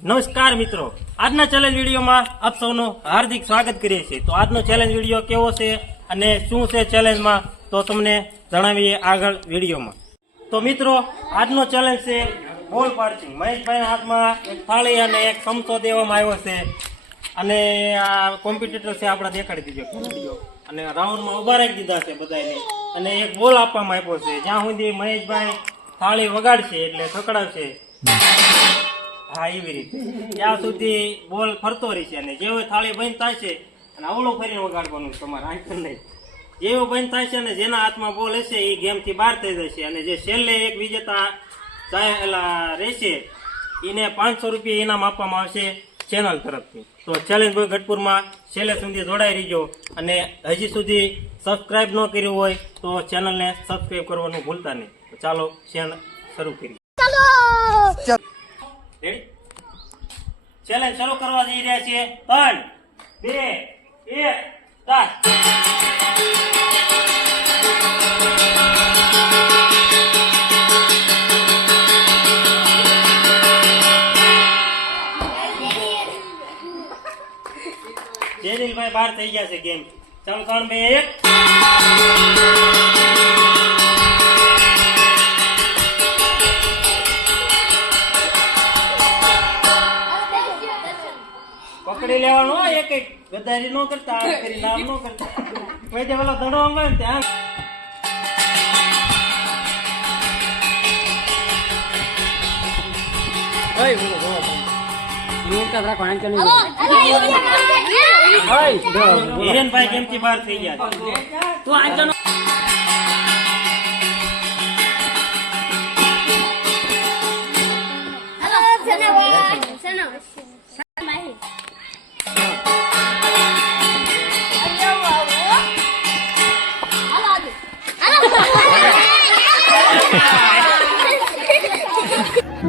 નમસ્કાર મિત્રો, આજના ચેલેન્જ વિડીયોમાં આપ સૌનું હાર્દિક સ્વાગત કરીએ છીએ। તો આજનો ચેલેન્જ વિડીયો કેવો છે અને શું છે ચેલેન્જમાં તો તમને જણાવીએ આગળ વિડીયોમાં। તો મિત્રો, આજનો ચેલેન્જ છે બોલ પાર્ચિંગ। મહેશભાઈના હાથમાં એક થાળી અને એક ચમચો દેવામાં આવ્યો છે અને આ કોમ્પિટિટર છે આપણા દેખાડી દીધો અને રાઉન્ડમાં ઉભા રાખી દીધા છે બધાને અને એક બોલ આપવામાં આવ્યો છે। જ્યાં સુધી મહેશભાઈ થાળી વગાડશે એટલે ખકડાવશે, હા એવી રીતે ત્યાં સુધી બોલ ફરતો રહેશે અને જેવો થાળી બંધ થાય છે અને અવળો ફરીને વગાડવાનું તમારે આંખ નહીં। જેવો બંધ થાય છે અને જેના હાથમાં બોલ હશે એ ગેમથી બહાર થઈ જશે અને જે છેલ્લે એક વિજેતા રહેશે એને 500 રૂપિયા ઇનામ આપવામાં આવશે ચેનલ તરફથી। તો ચેલેન્જ બોય ગઢપુરમાં છેલ્લે સુધી જોડાઈ રહીજો અને હજી સુધી સબસ્ક્રાઇબ ન કર્યું હોય તો ચેનલને સબસ્ક્રાઇબ કરવાનું ભૂલતા નહીં। તો ચાલો ચેનલ શરૂ કરીએ। ચેલેન્જ શરૂ કરવા જઈ રહ્યા છીએ। 3, 2, 1 સ્ટાર્ટ। જેનિલભાઈ બહાર થઈ ગયા છે ગેમ। ચાલો 3, 2, 1 પકડી લેવાનો એક એક ગદારી નો કરતા આમ કરી નામ નો કરતા કોઈ જે પેલો દડો અંગે ત્યાં ઓય બોલો કા રાખો આંચલ ની ઓય હિરેનભાઈ કેમથી બહાર થઈ ગયા તું આંચલ હેલો સનો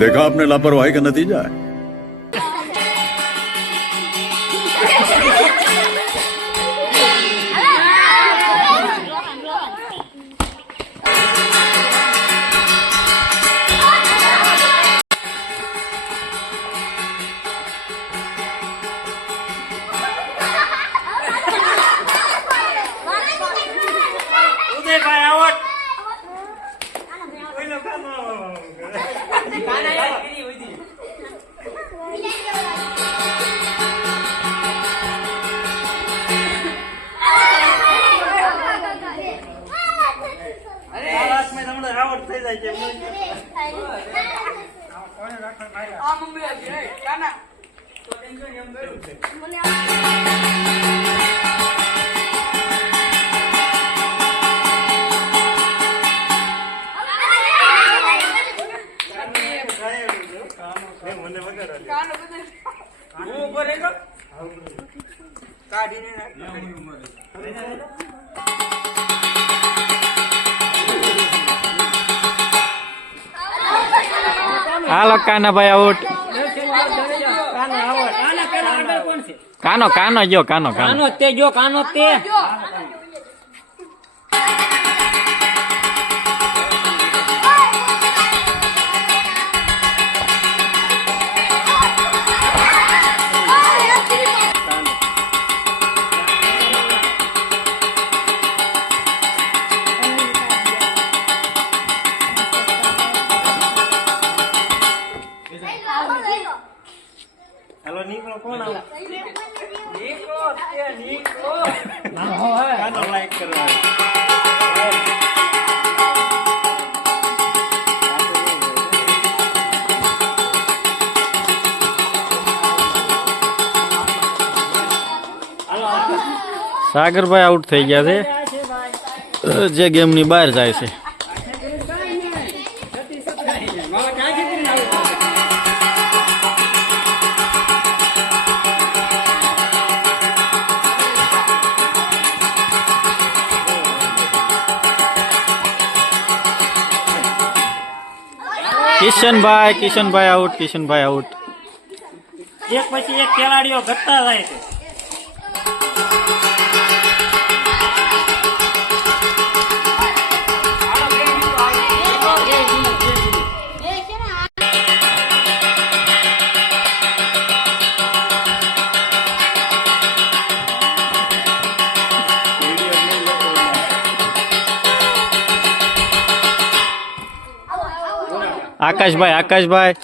देखा आपने लापरवाही का नतीजा है। ઉદયભાઈ આવટ આવટ થઈ જાય છે મને હાલો કાના ભાઈ આઉટ। કાનો કાનો જો કાનો કાનો તે જો કાનો તે હેલો નીકળો કોણ આવ નીકળો તે નીકળો ના હોય કાનો લાઈક કરવા સાગરભાઈ આઉટ થઈ ગયા છે જે ગેમની બહાર જાય છે। કિશનભાઈ આઉટ। કિશનભાઈ આઉટ। એક પછી એક ખેલાડીઓ ઘટતા જાય છે। આકાશભાઈ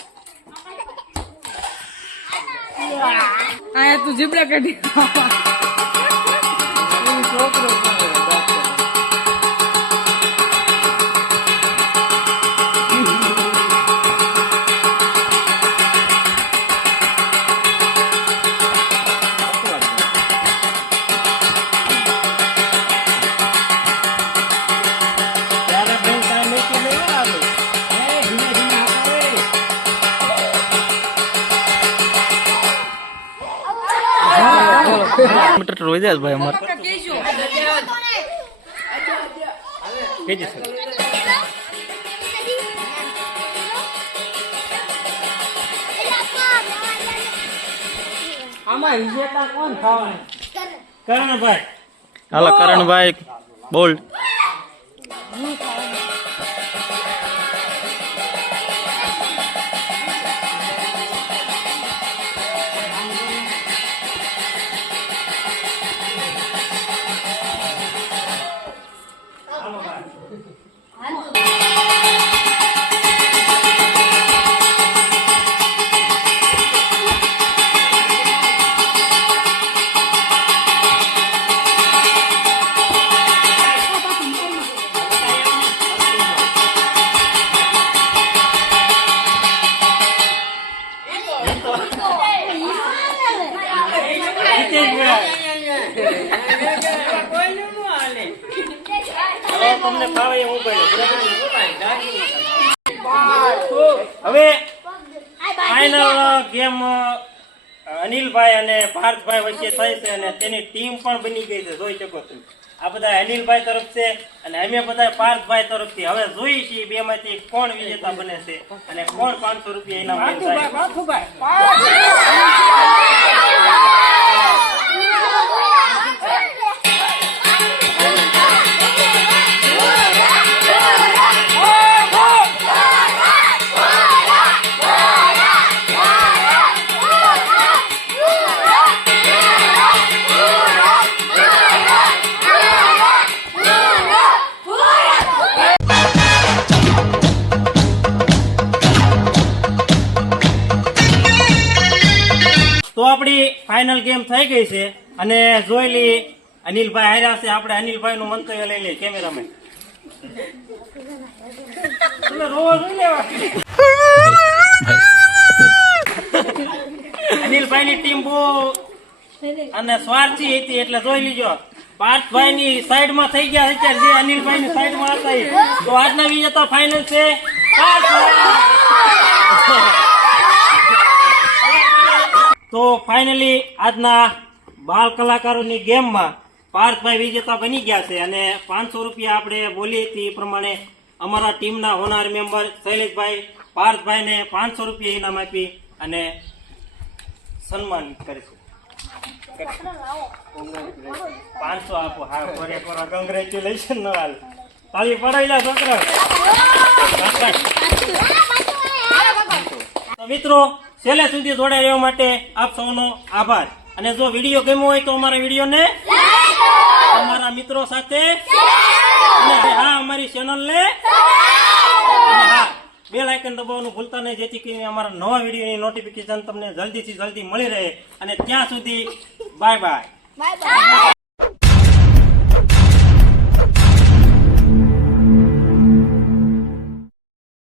આયા તું જીબડા કાઢી ત્યારે બેન કાંઈ મૂકી લેવા આવે. મીટર રોઈ જાય ભાઈ અમારે કેજો કહેજે સર. આમાં વિજેતા કોણ થવાનું કરણભાઈ હાલો કરણભાઈ બોલ હવે તમને ફાવે એ મોબાઈલ હવે ફાઇનલ ગેમ અનિલભાઈ અને પાર્થભાઈ વચ્ચે થઈ છે અને તેની ટીમ પણ બની ગઈ છે, જોઈ શકો છો. આ બધા અનિલભાઈ તરફ છે અને અમે બધા પાર્થભાઈ તરફથી. હવે જોઈએ છીએ બે માંથી કોણ વિજેતા બને છે અને કોણ 500 રૂપિયા ઇનામ લઈને જાય છે. તો આપણી ફાઇનલ ગેમ થઈ ગઈ છે અને જોઈ લઈ અનિલભાઈ હાર્યા છે. આપણે અનિલભાઈ નું મંતવ્ય લઈ લઈએ કેમેરામેન. તમે રોવા જોઈ લેવા. અનિલભાઈ ની ટીમ બહુ અને સ્વાર્થી હતી એટલે જોઈ લીજો. પાર્થભાઈ ની સાઈડ માં થઈ ગયા અત્યારે જે અનિલભાઈ ની સાઈડ માં હતા એ. તો આજના વિજેતા ફાઇનલ છે પાર્થભાઈ. તો ફાઇનલી આજના બાલ કલાકારોની ગેમમાં પાર્થભાઈ વિજેતા બની ગયા છે અને 500 રૂપિયા આપણે બોલી હતી એ પ્રમાણે અમારા ટીમના હોનાર મેમ્બર શૈલેષભાઈ પાર્થભાઈને 500 રૂપિયા ઇનામ આપી અને સન્માનિત કરીશું. 500 આપો. હા ખરેખર કોંગ્રેચ્યુલેશન ન હાલ તાળી પડાયેલા છોકરા. તો મિત્રો છેલ્લે સુધી જોડાઈ રહેવા માટે આપ સૌનો આભાર. અને જો વિડીયો ગમ્યો હોય તો અમારા વિડીયોને તમારા મિત્રો સાથે અને હા અમારી ચેનલને અને હા બેલ આઇકન દબાવવાનું ભૂલતા નહીં, જેથી કરીને અમારા નવા વિડીયોની નોટિફિકેશન તમને જલ્દીથી જલ્દી મળી રહે. અને ત્યાં સુધી બાય બાય.